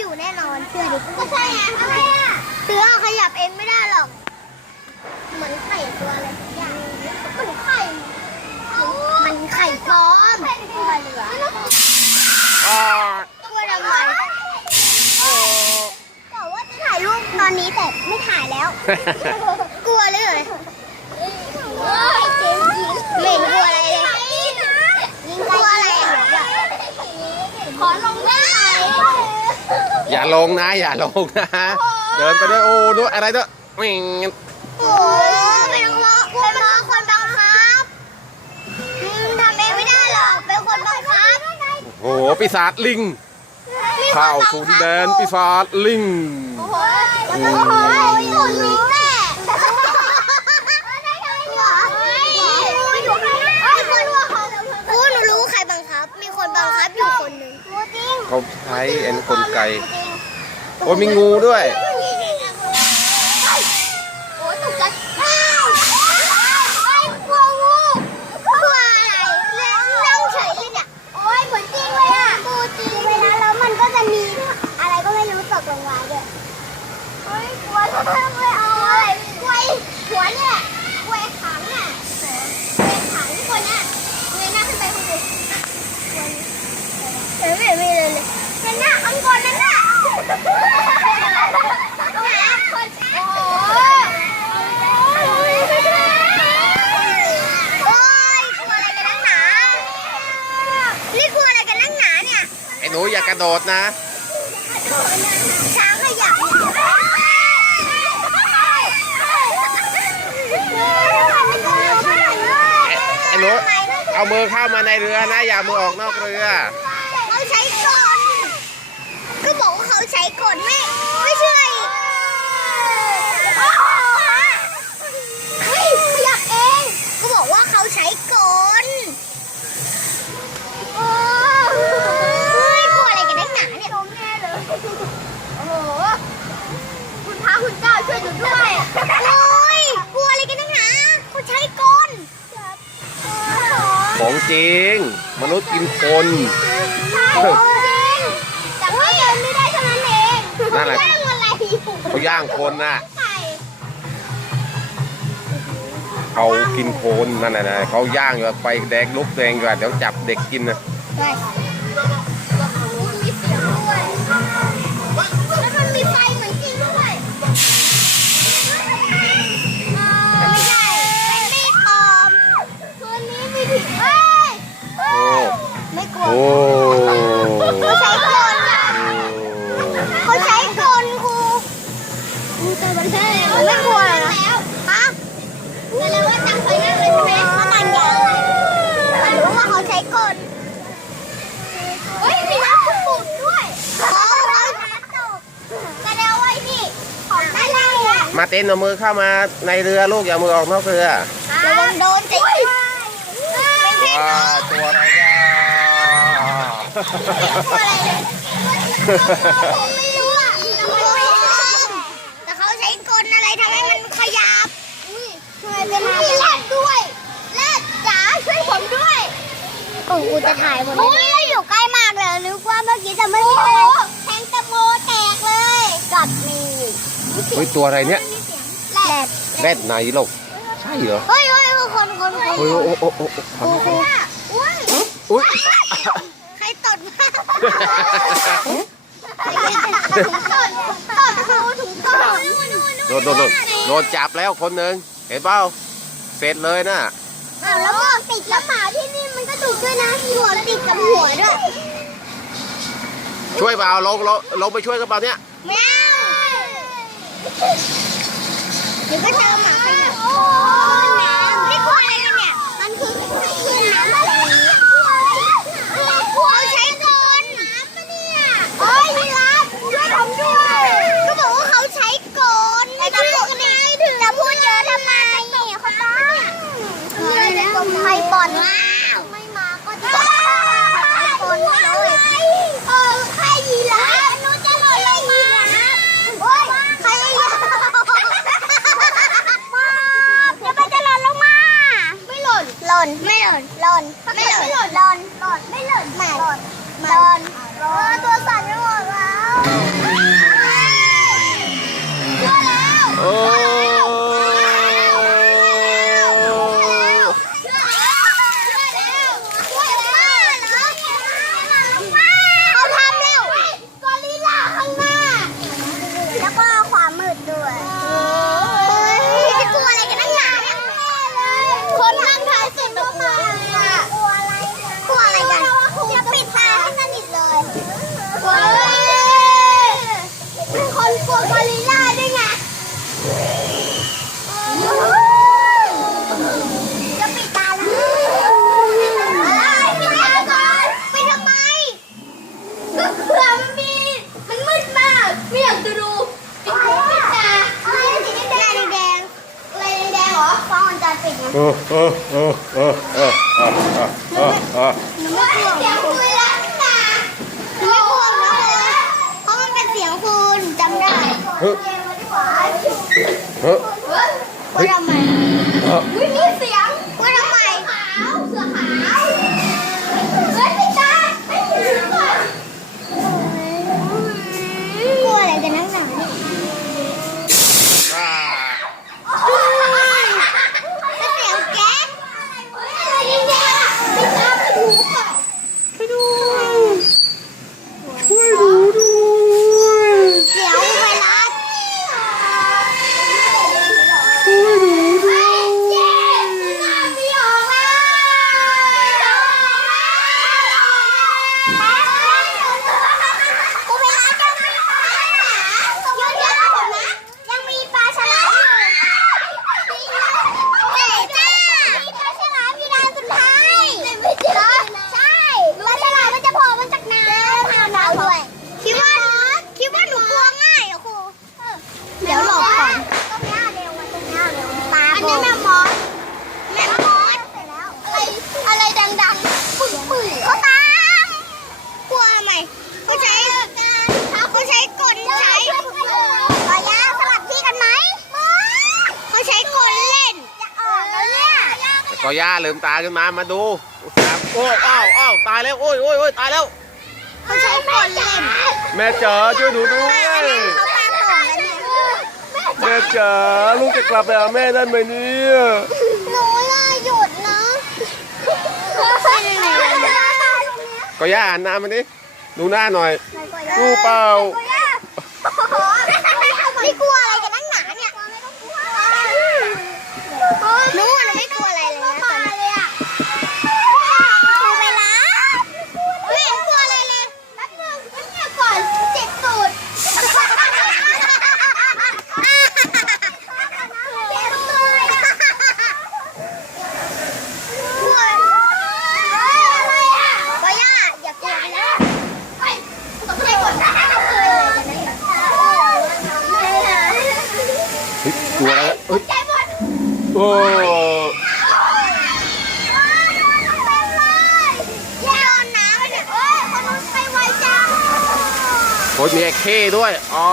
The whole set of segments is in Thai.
อยู่แน่นอนเชื่อดิก็ใช่ไงเสือขยับเองไม่ได้หรอก เหมือนไข่ตัวอะไรสักอย่างมันไข่มันไข่ปลอมตัวเหลือตัวทำไมบอกว่าจะถ่ายรูปตอนนี้แต่ไม่ถ่ายแล้ว กลัวเลยเหรอไม่กลัวอะไรเลยยิงกลัวอะไรขอลงได้ อย่าลงนะ อย่าลงนะ เดินไปด้วยโอ้ดูอะไรด้วยวิ่งโอ้เป็นคนเป็นคนบังคับอืมทำเองไม่ได้หรอก เป็นคนบังคับโอ้โหปีศาจลิงเข้าสู่ดินแดนปีศาจลิง โอ้โหโอ้โหหมุนลิงแน่โอ้หนูรู้ใครบังคับ มีคนบังคับอยู่คนหนึ่งจริง เขาใช้เอ็นกลไกโอ้ยมีงูด้วยโอ้ยตกใจกลัวงูกลัวอะไรนั่งเฉยเลยเนี่ยโอ้ยเหมือนจริงเลยอะงูจริงเลยนะแล้วมันก็จะมีอะไรก็ไม่รู้ตกลงมาด้วยเฮ้ยกลัวจังเลยเอาอะไรกลัวหัวเนี่ยกลัวขังอะกลัวขังที่คนเนี่ยเงยหน้าขึ้นไปข้างบนเดี๋ยว ไม่เห็นมีเลยเลยเงยหน้าข้างบนนั่นน่ะนี่คืออะไรกันนักหนาเนี่ยไอ้หนูอย่ากระโดดนะ ช้างขยับไอ้หนูเอามือเข้ามาในเรือนะ อย่ามือออกนอกเรือ ของจริง มนุษย์กินคนใช่จริงแต่ว่าเดินไม่ได้เท่านั้นเองนั่นแหละ ย่างอะไรอยู่เขาย่างคนน่ะไข่เขากินโคนนั่นน่ะนะเขาย่างอยู่ไปแดกลุกแดงอยู่อะเดี๋ยวจับเด็กกินนะใช่ มาเต้นเอามือเข้ามาในเรือลูกอย่ามือออกนอกเรือระวังโดนสิเป็นเพศว้าวตัวอะไรกันตัวอะไรเลยผมไม่รู้อะแต่เขาใช้กลอะไรทำให้มันขยับทำไมเป็นมีแรดด้วยแรดจ๋าช่วยผมด้วยโอ้กูจะถ่ายหมดเลยเราอยู่ใกล้มากเลยนึกว่าเมื่อกี้จะไม่มีอะไร เฮ้ยตัวอะไรเนี่ยแรดแรดไหนลูกใช่เหรอเฮ้ยเฮ้ยคนคนคนโอ้ยโอ้โอ้โอ้โอ้ครูครูอุ้ยอุ้ยใครตดมาถุงตดตดครูถุงตดโดนโดนโดนโดนจับแล้วคนหนึ่งเห็นเปล่าเสร็จเลยนะอ้าวแล้วก็ติดแล้วหมาที่นี่มันก็ดุด้วยนะหัวติดกับหัวด้วยช่วยเปล่าลงลงลงไปช่วยกันเปล่าเนี่ยแมว เดี๋ยวก็เจอหมาขยับน้่นไม่หล่นหล่นไม่หล่นหล่นหล่นไม่หล่นหล่นหล่นตัวสั่นไปหมดแล้วตัวแล้ว เออเออเออเออเออเออเออเออหนูไม่กลัวเสียงคุณแล้วค่ะหนูไม่กลัวนะคุณเพราะมันเป็นเสียงคุณจำได้เฮ้ยเฮ้ย ว่าทำไม กอย่าลืมตาขึ้นมามาดูโอ้อ้าวอ้าวตายแล้วโอ้ยโอ้ยโอ้ยตายแล้วมันใช้คนเล่นแม่เจอช่วยหนูด้วยแล้เม่จ๋าลูกจะกลับไปหาแม่ได้ไหมเนี่ยหนูน่าหยุดนะก็ย่าอ่านน้ำมาดิดูหน้าหน่อยดูเปล่าไม่กลัวอะไร โอ้ยมีเอคเคด้วยอ๋อ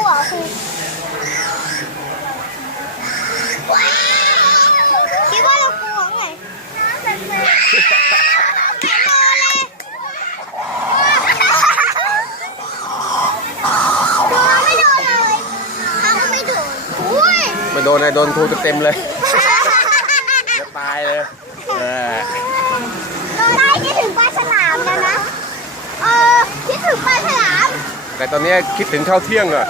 ัวคือคิดว่าเรากลัวไงไม่โดนนะโดนทูเต็มเลย จะตายเลยเออใกล้จะถึงปลาฉลามแล้วนะ เออคิดถึงปลาฉลาม แต่ตอนนี้คิดถึงข้าวเที่ยงอะ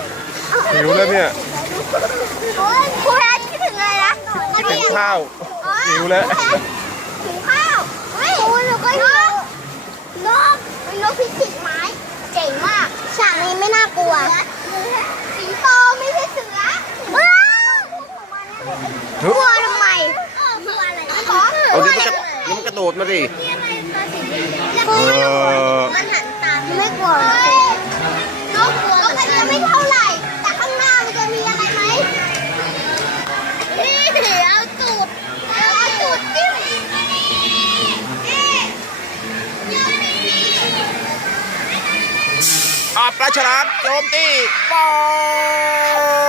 หิวแล้วเนี่ยโอ้ยครูแพทคิดถึงอะไรนะคิดถึงข้าวหิวแล้วถึงข้าวเฮ้ยโอ้ยแล้วก็นกนกเป็นนกพิชิตไม้ เจ๋งมากฉากนี้ไม่น่ากลัว สิงโตไม่ใช่เสือว้าวกลัวทำไมกลัวอะไรขอเอาเดี๋ยวมันกระเดี๋ยวมันกระโดดมาดิเฮ้ยมันหันตามไม่กลัว ฉลามโจมตีปอง